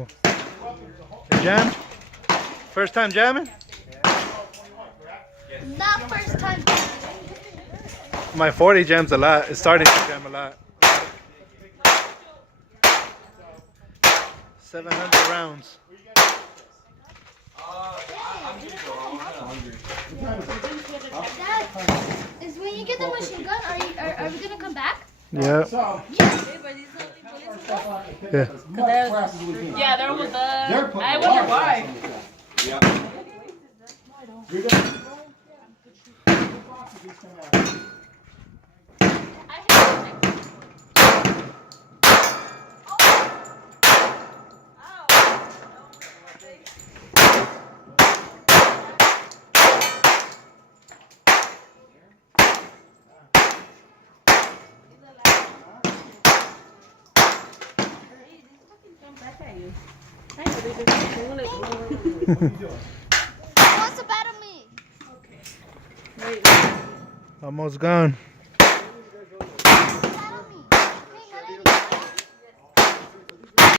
cool. You jammed? First time jamming? Not first time. My 40 jams a lot. It's starting to jam a lot. 700 rounds. Dad, is when you get the machine gun, are we gonna come back? Yeah. Yeah. Yeah, they're almost done. I wonder why. What's the battle me? Almost gone.